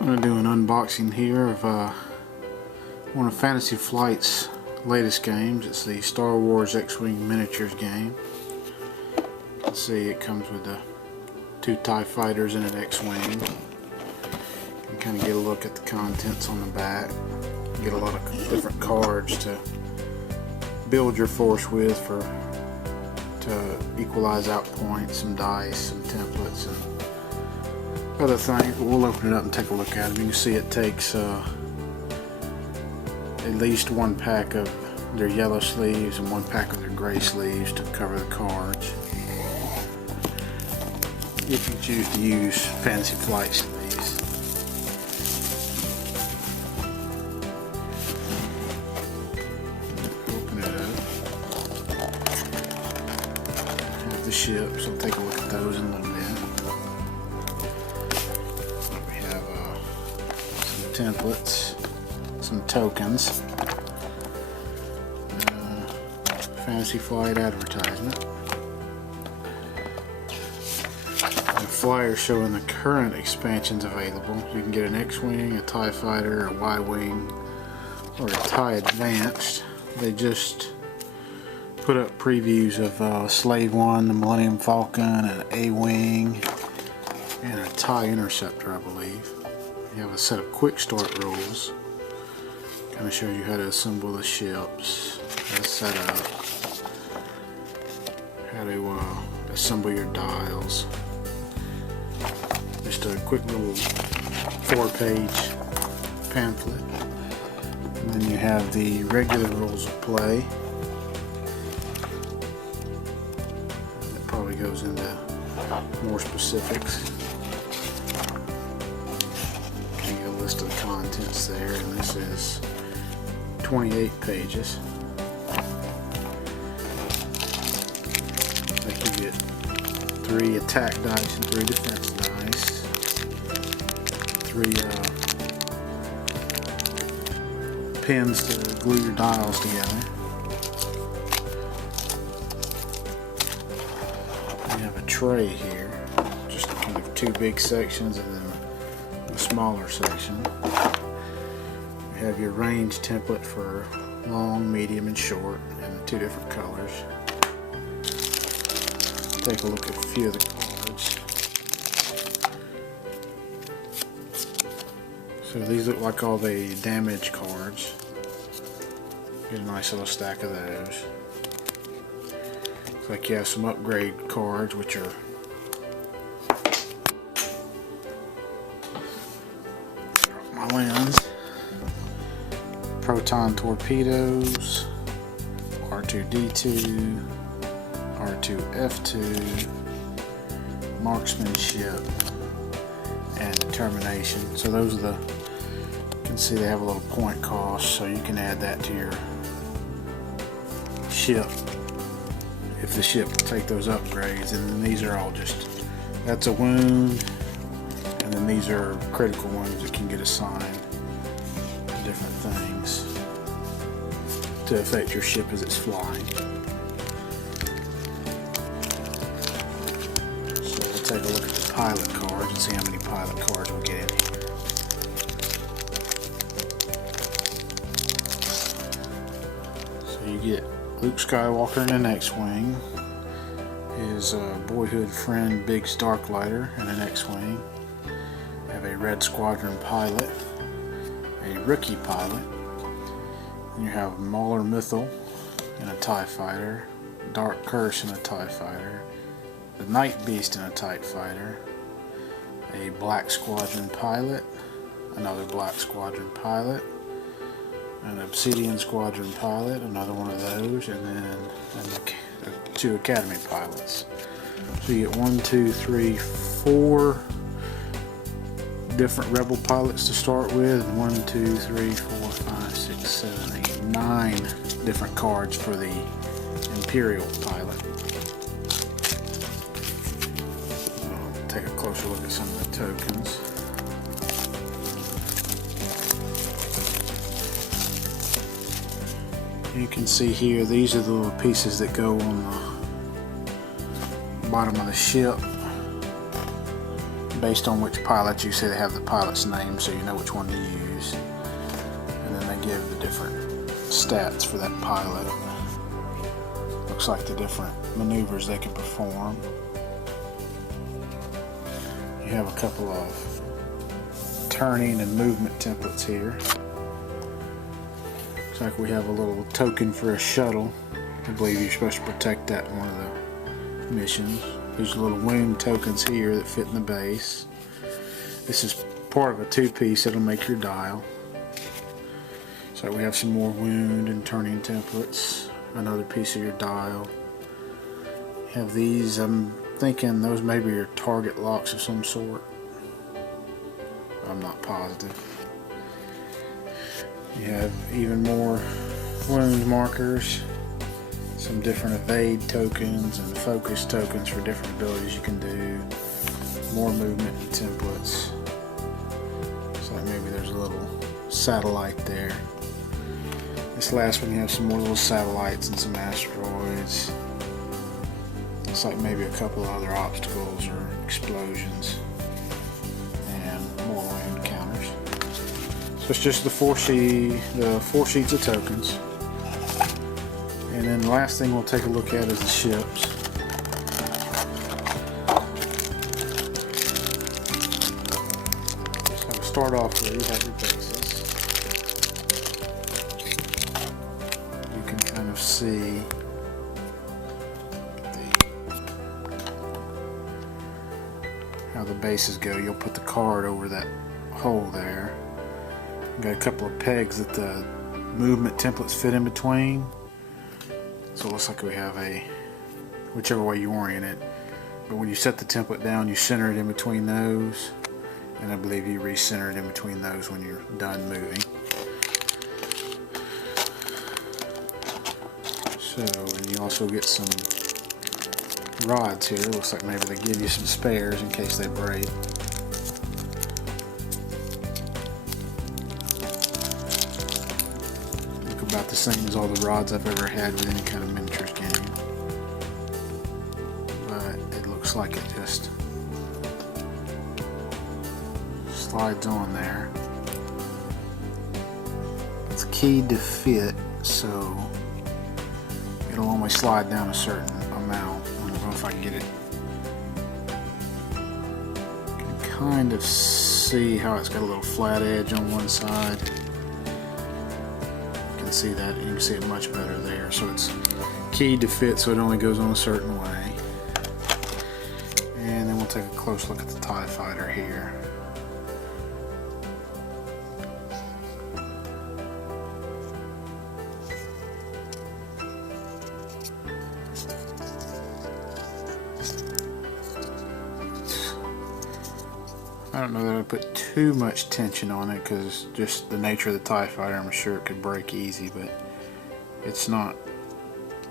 I'm going to do an unboxing here of one of Fantasy Flight's latest games. It's the Star Wars X-Wing miniatures game. You can see it comes with the two TIE fighters and an X-Wing. You can kind of get a look at the contents on the back. You get a lot of different cards to build your force with to equalize out points, some dice, some templates, and other things. But we'll open it up and take a look at it. You can see it takes at least one pack of their yellow sleeves and one pack of their gray sleeves to cover the cards, if you choose to use Fantasy Flight sleeves. Open it up. Have the ships. I'll take a look at those in a little bit. We have some templates, some tokens, Fantasy Flight advertisement, and flyers showing the current expansions available. You can get an X-Wing, a TIE Fighter, a Y-Wing, or a TIE Advanced. They just put up previews of Slave One, the Millennium Falcon, an A-Wing, and a TIE Interceptor, I believe. You have a set of quick start rules. Kind of shows you how to assemble the ships, how to set up, how to assemble your dials. Just a quick little 4-page pamphlet. And then you have the regular rules of play. That probably goes into more specifics. You get a list of the contents there, and this is 28 pages. Like you get 3 attack dice and 3 defense dice, 3 pins to glue your dials together. You have a tray here, just kind of 2 big sections and then a smaller section. You have your range template for long, medium, and short, in the 2 different colors. Take a look at a few of the cards. So these look like all the damage cards. Get a nice little stack of those. Looks like you have some upgrade cards, which are my lens. Proton torpedoes, R2-D2, R2-F2, marksmanship, and determination. So those are the, you can see they have a little point cost, so you can add that to your ship if the ship can take those upgrades. And then these are all just, that's a wound, and then these are critical wounds that can get assigned to different things to affect your ship as it's flying. So we'll take a look at the pilot cards and see how many pilot cards we get in here. So you get Luke Skywalker in an X-Wing, his boyhood friend Biggs Darklighter in an X-Wing. You have a Red Squadron pilot, a rookie pilot, and you have Mauler Mythel in a TIE Fighter, Dark Curse in a TIE Fighter, the Night Beast in a TIE Fighter, a Black Squadron pilot, another Black Squadron pilot, an Obsidian Squadron pilot, another one of those, and then 2 Academy pilots. So you get 1, 2, 3, 4 different Rebel pilots to start with, and 1, 2, 3, 4, 5, 6, 7, 8, 9 different cards for the Imperial pilot. Take a closer look at some of the tokens. You can see here, these are the little pieces that go on the bottom of the ship. based on which pilot you see, they have the pilot's name so you know which one to use. And then they give the different stats for that pilot. Looks like the different maneuvers they can perform. You have a couple of turning and movement templates here. Looks like we have a little token for a shuttle. I believe you're supposed to protect that in one of the missions. There's little wound tokens here that fit in the base. This is part of a two-piece that'll make your dial. So we have some more wound and turning templates. Another piece of your dial. You have these, I'm thinking those may be your target locks of some sort. I'm not positive. You have even more wound markers, some different evade tokens and focus tokens for different abilities you can do, more movement and templates. Looks like maybe there's a little satellite there. This last one you have some more little satellites and some asteroids. Looks like maybe a couple of other obstacles or explosions and more wound counters. So it's just the four sheets of tokens. And then the last thing we'll take a look at is the ships. So to start off with, you have your bases. You can kind of see how the bases go. You'll put the card over that hole there. You got a couple of pegs that the movement templates fit in between. So it looks like we have a, whichever way you orient it, but when you set the template down you center it in between those, and I believe you recenter it in between those when you're done moving. So, and you also get some rods here. Looks like maybe they give you some spares in case they break. About the same as all the rods I've ever had with any kind of miniatures game, but it looks like it just slides on there. It's keyed to fit, so it'll only slide down a certain amount. I don't know if I can get it. You can kind of see how it's got a little flat edge on one side. See that, and you can see it much better there. So it's keyed to fit, so it only goes on a certain way. And then we'll take a close look at the TIE Fighter here. I don't know that I put too much tension on it because just the nature of the TIE Fighter, I'm sure it could break easy, but it's not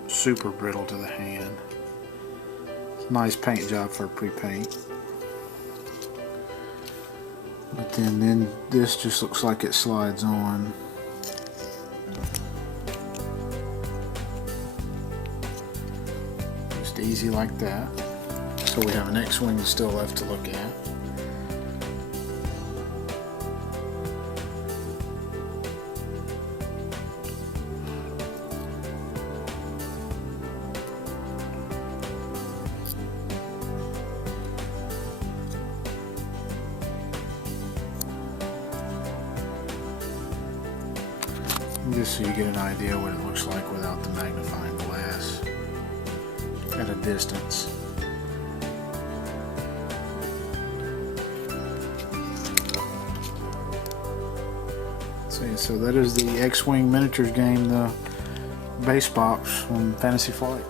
super brittle to the hand. It's a nice paint job for a pre-paint. But then this just looks like it slides on. Just easy like that. So we have an X-Wing still left to look at. Just so you get an idea what it looks like without the magnifying glass at a distance. So that is the X-Wing miniatures game, the base box from Fantasy Flight.